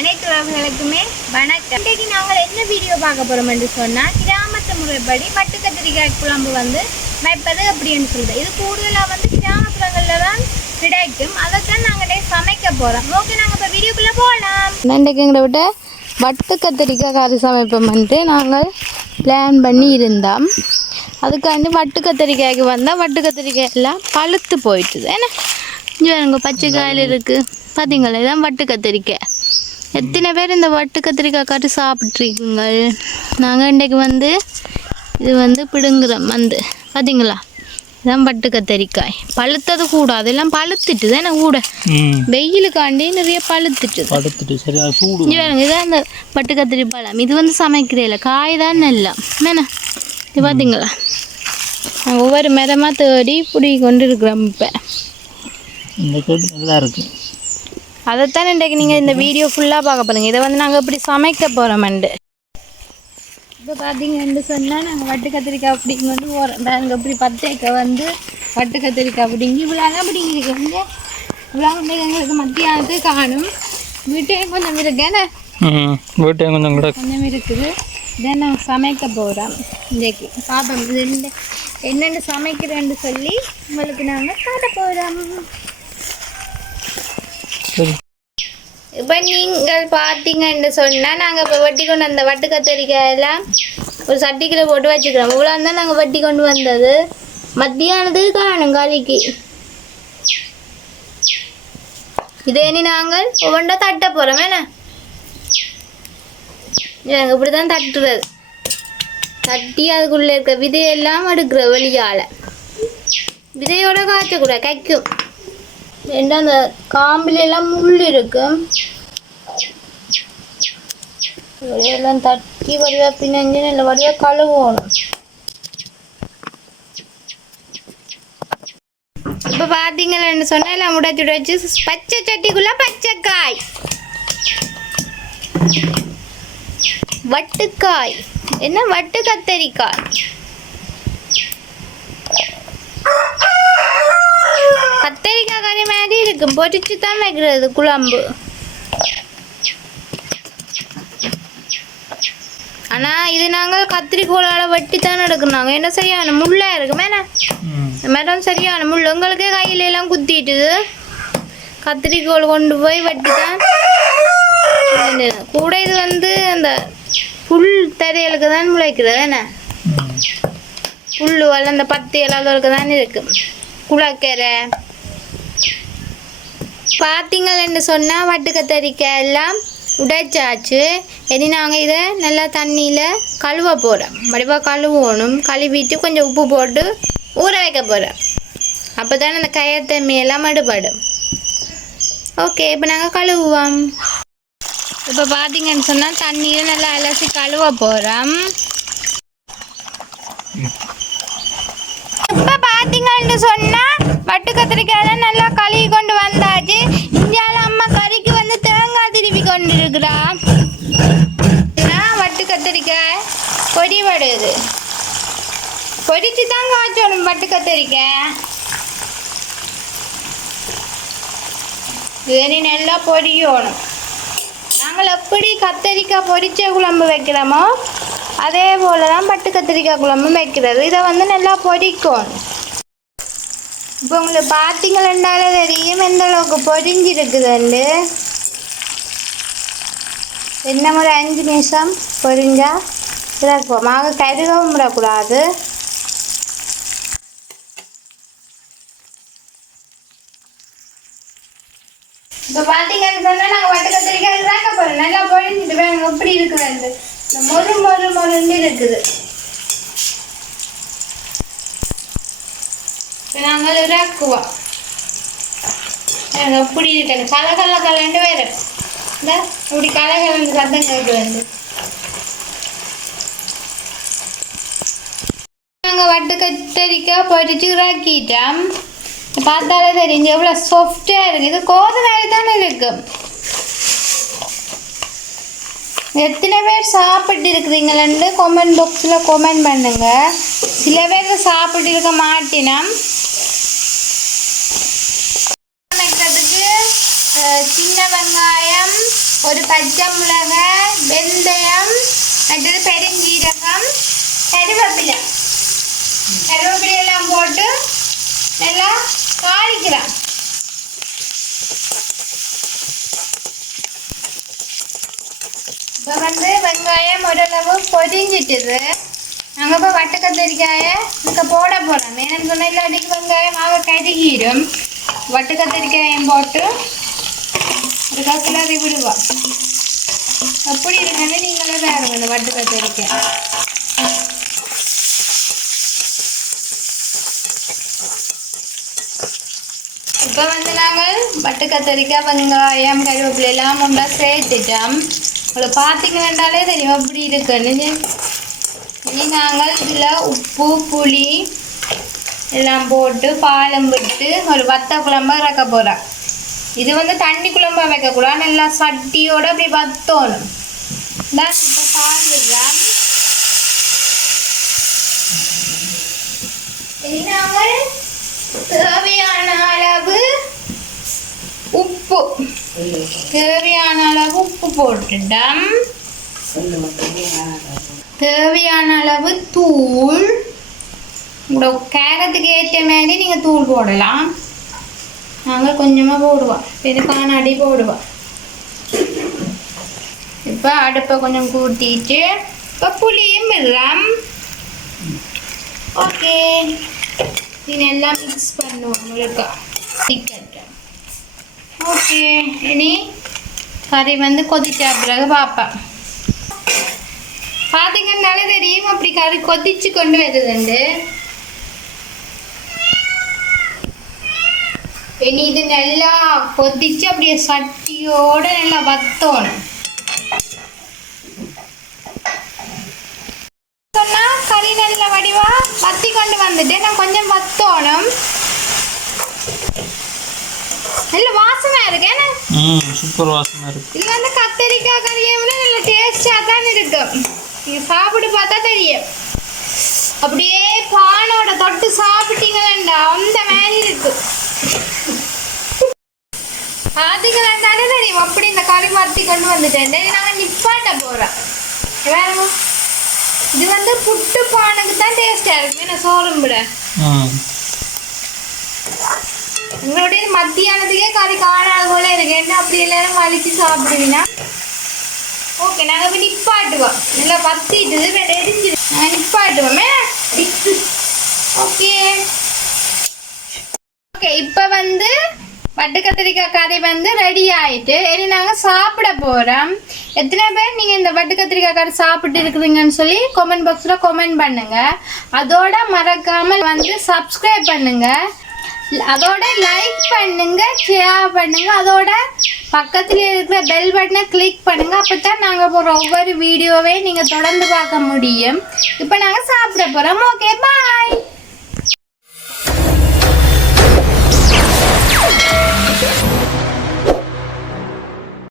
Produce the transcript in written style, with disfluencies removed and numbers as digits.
அனைத்து உறவுகளுக்குமே வணக்கம். இன்றைக்கு நாங்கள் என்ன வீடியோ பார்க்க போகிறோம் என்று சொன்னால், கிராமத்து முறைப்படி பட்டு கத்திரிக்காய் குழம்பு வைப்பது அப்படின்னு சொல்லுது. இது கூடுதலாக கிராமப்புறங்களில் தான் கிடைக்கும். அதைத்தான் நாங்கள் சமைக்க போகிறோம். ஓகே, நாங்கள் இப்போ வீடியோக்குள்ளே போகலாம். இன்றைக்கு எங்களை விட்ட வட்டு கத்திரிக்காய் கறி சமைப்போம்ட்டு நாங்கள் பிளான் பண்ணி இருந்தோம். அதுக்காண்டி வட்டு கத்திரிக்காய்க்கு வந்தால் வட்டு கத்திரிக்காய் எல்லாம் பழுத்து போயிட்டுது. ஏன்னா இங்கே எங்கள் பச்சை காயில் இருக்குது பார்த்தீங்களா, இதான் வட்டு கத்திரிக்காய். எத்தனை பேர் இந்த வட்டு கத்திரிக்காய் கறி சாப்பிட்ருக்கீங்க? நாங்கள் இன்றைக்கு இது பிடுங்குறோம் பார்த்தீங்களா, இதான் வட்டு கத்திரிக்காய். பழுத்தது கூட அதெல்லாம் பழுத்துட்டு தானே கூட வெயிலுக்காண்டி நிறைய பழுத்துட்டு இதான் அந்த வட்டு கத்திரி பழம். இது சமைக்கிறதில்ல, காய் தான் நல்லா என்ன இது பார்த்தீங்களா. நாங்கள் ஒவ்வொரு மரமாக தேடி பிடி கொண்டு இருக்கிறோம். இப்போ நல்லா இருக்கு. அதைத்தான் இன்றைக்கு நீங்கள் இந்த வீடியோ ஃபுல்லாக பார்க்க போகிறீங்க. இதை நாங்கள் இப்படி சமைக்க போகிறோம்ண்டு. இப்போ பார்த்தீங்கன்னு சொன்னால் நாங்கள் வட்டு கத்திரிக்காய் அப்படிங்க போகிறோம். நாங்கள் இப்படி பச்சைக்க வட்டு கத்திரிக்காய் அப்படிங்க இவ்வளோலாம் அப்படிங்கிறீங்க. இவ்வளோ எங்களுக்கு மத்தியானத்துக்கு காணும். வீட்டையும் கொஞ்சம் இருக்கேன்னு வீட்டையும் கொஞ்சம் இருக்குது. இதை நாங்கள் சமைக்க போகிறோம். இன்றைக்கு பார்ப்போம் இது என்னென்னு சமைக்கிறேன்னு சொல்லி உங்களுக்கு நாங்கள் காட்ட போகிறோம். இப்போ நீங்கள் பார்த்தீங்கன்னு சொன்னால் நாங்கள் இப்போ வட்டி கொண்டு வந்த வட்டு கத்திரிக்காயெல்லாம் ஒரு சட்டிக்கில் போட்டு வச்சுக்கிறோம். இவ்வளோ தான் நாங்கள் வட்டி கொண்டு வந்தது. மத்தியானத்துக்கு காணும் காலிக்கு. இதே நாங்கள் ஒவ்வொன்றா தட்ட போகிறோம். வேணா நாங்கள் இப்படி தான் தட்டுறது. தட்டி அதுக்குள்ளே இருக்க விதையெல்லாம் எடுக்கிற வெளியால். விதையோட காய்ச்சக்கூடாது, கைக்கும். ஏன்னா அந்த காம்பிலெல்லாம் முள் இருக்கும். எல்லாம் தட்டி வடிவாக பின்னஞ்சு நல்ல வடிவாக கழுவணும். இப்போ பார்த்தீங்கன்னு சொன்னால் எல்லாம் உடைச்சு பச்சை சட்டிக்குள்ள பச்சைக்காய் வட்டுக்காய் என்ன வட்டு கத்தரிக்காய் கத்தரிக்காய் கறி மாதிரி இருக்கும். பொரிச்சு தான் வைக்கிறது குழம்பு. ஆனால் இது நாங்கள் கத்திரிக்கோளால் வெட்டி தான் எடுக்கணும். என்ன சரியான முள்ளாக இருக்கு மேனா, மேடம் சரியான முள். உங்களுக்கே கையில எல்லாம் குத்திட்டுது. கத்திரிக்கோள் கொண்டு போய் வெட்டி தான் கூட. இது அந்த புல் தரையலுக்கு தான் முளைக்கிறது. என்ன புல் அந்த பத்து இல்லாதவருக்கு தான் இருக்கு. குளக்கரை பார்த்தீங்கன்னு சொன்னால் வட்டு கத்தரிக்காய் எல்லாம் உடைச்சாச்சு. இனி நாங்கள் இதை நல்லா தண்ணியில் கழுவ போகிறோம். வடிவாக கழுவணும். கழுவிட்டு கொஞ்சம் உப்பு போட்டு ஊற வைக்க போகிறோம். அப்போ தானே அந்த கயத்தன்மையெல்லாம் மடுபடும். ஓகே, இப்போ நாங்கள் கழுவுவோம். இப்போ பார்த்தீங்கன்னு சொன்னால் தண்ணியை நல்லா அலசி கழுவ போகிறோம். இப்போ பார்த்தீங்கன்னு சொன்னால் வட்டு கத்திரிக்காயெல்லாம் நல்லா கழுவி கொண்டு வந்தாச்சு. இந்தியாவில் அம்மா கறிக்கு தேங்காய் திருப்பி கொண்டு இருக்கிறா. வட்டு கத்திரிக்காய் பொரிவடுது. பொரிச்சு தான் காய்ச்சணும் வட்டு கத்திரிக்காய். இது நல்லா பொரியணும். நாங்கள் எப்படி கத்திரிக்காய் பொரிச்ச குழம்பு வைக்கிறோமோ அதே போல தான் பட்டு கத்திரிக்காய் குழம்பு வைக்கிறது. இதை நல்லா பொரிக்கணும். இப்போ உங்களுக்கு பார்த்தீங்களென்றாலே தெரியும் எந்த அளவுக்கு பொரிஞ்சிருக்குதுண்டு. என்ன ஒரு 5 நிமிஷம் பொரிஞ்சா இறக்குவோம். ஆக கருகவும் விடக்கூடாது. இப்போ பார்த்தீங்கன்னு சொன்னால் நாங்கள் வட்டு கத்திரிக்காய் இறக்க போகிறோம். நல்லா பொரிஞ்சிட்டு வேணும். எப்படி இருக்குதுண்டு இந்த மொறுன்னு இருக்குது. நாங்கள் இறக்குவோம். எப்படி இருக்கு கலண்டு வேறு இந்த இப்படி கலந்து சத்தம் கேட்குறது. நாங்கள் வட்டு கத்திரிக்காய் பொரிச்சு இறக்கிட்டோம். பார்த்தாலே தெரிஞ்சு எவ்வளோ சாஃப்டாக இருக்குது. இது கோதுமை தானே இருக்கு. எத்தனை பேர் சாப்பிட்டு இருக்கிறீங்களு கமெண்ட் பாக்ஸில் கமெண்ட் பண்ணுங்க. சில பேர் சாப்பிட்டு இருக்க மாட்டினா சின்ன வெங்காயம், ஒரு பச்சை மிளகாய், வெந்தயம், அடுத்தது பெருஞ்சீரகம், கருவேப்பிலை எல்லாம் போட்டு நல்லா தாளிக்கலாம். இப்போ வெங்காயம் ஓரளவு பொரிஞ்சிட்டுது. நாங்கள் இப்போ வட்டு கத்திரிக்காயை இங்கே போட போகிறோம். ஏன்னு சொன்னால் இல்லாட்டிக்கு வெங்காயம் ஆக கருகிடும். வட்டு கத்திரிக்காயும் போட்டு ஒரு கிளறி விடுவோம். எப்படி இருக்குன்னு நீங்களே பாருங்க. இந்த வட்டு கத்திரிக்காய் இப்போ நாங்கள் வட்டு கத்திரிக்காய், வெங்காயம், கருவேப்பிலை எல்லாம் ஒன்றா சேர்த்துட்டோம். உங்களுக்கு பார்த்தீங்கன்னாலே தெரியும் எப்படி இருக்குன்னு. இனி நாங்கள் இதில் உப்பு, புளி எல்லாம் போட்டு பாலம் விட்டு ஒரு வத்த குழம்பா இறக்க போகிறோம். இது தண்ணி குழம்பா வைக்கக்கூடாது, நல்லா சட்டியோட அப்படி வத்தோணும். தான் இப்போ பாருங்க. நாங்கள் தேவையான அளவு உப்பு போட்டுட்டோம். தேவையான அளவு தூள். உங்களோட கேரத்துக்கு ஏற்ற மாதிரி நீங்கள் தூள் போடலாம். நாங்கள் கொஞ்சமாக போடுவோம், பெருக்கான அடி போடுவோம். இப்போ அடுப்பை கொஞ்சம் கூட்டிட்டு இப்போ புளியும் விடுறோம். ஓகே, இதெல்லாம் மிக்ஸ் பண்ணுவோம். உங்களுக்கு திக்கட்டும். ஓகே, இனி கறி கொதிச்ச பிறகு பார்ப்பேன். பார்த்தீங்கன்னாலே தெரியும் அப்படி கறி கொதிச்சு கொண்டு வருதுண்டு. இனி இது நல்லா கொதிச்சு அப்படியே சட்டியோட நல்லா வத்தோணும். சொன்னா கறி நல்ல வடிவா வத்தி கொண்டு வந்துட்டு நான் கொஞ்சம் வத்தோணும். நல்ல வாசமா இருக்கு. சூப்பர் வாசமா இருக்கு. இது கத்திரிக்காய் கறியை விட நல்ல டேஸ்டா தான் இருக்கும். நீங்க சாப்பிட்டு பார்த்தா தெரியும். அப்படியே பானோட தொட்டு சாப்பிட்டீங்களா அந்த மாதிரி இருக்கு. பார்த்தீங்களாண்டாலே தெரியும் அப்படி இந்த கறி வத்தி கொண்டு வந்துட்டேன். நாங்கள் நிப்பாட்ட போறோம். வேற இது புட்டு பானுக்கு தான் டேஸ்டா இருக்கு. என்ன சோறும் விட எங்களுடைய மத்தியானத்துக்கே கறி காணாத போல இருக்கு. என்ன அப்படி எல்லாரும் வலிச்சு சாப்பிடுவீங்கன்னா ஓகே, நாங்கள் இப்போ நிப்பாட்டுவோம். நல்லா வத்திட்டுது, எரிஞ்சிடு. நாங்கள் நிப்பாட்டுவோமே. ஓகே ஓகே, இப்போ வட்டு கத்திரிக்காய் கறி ரெடி ஆயிட்டு இனி நாங்கள் சாப்பிட போகிறோம். எத்தனை பேர் நீங்கள் இந்த வட்டு கத்திரிக்காய் கறி சாப்பிட்டு இருக்குதுங்கன்னு சொல்லி கமெண்ட் பாக்ஸில் கமெண்ட் பண்ணுங்க. அதோட மறக்காமல் சப்ஸ்கிரைப் பண்ணுங்க. அதோட லைக் பண்ணுங்க, ஷேர் பண்ணுங்க. அதோட பக்கத்தில் இருக்கிற பெல் பட்டனை கிளிக் பண்ணுங்க. அப்பதான் நாங்கள் போகிற ஒவ்வொரு வீடியோவே நீங்கள் தொடர்ந்து பார்க்க முடியும். இப்போ நாங்கள் சாப்பிட போகிறோம். ஓகே, பாய்.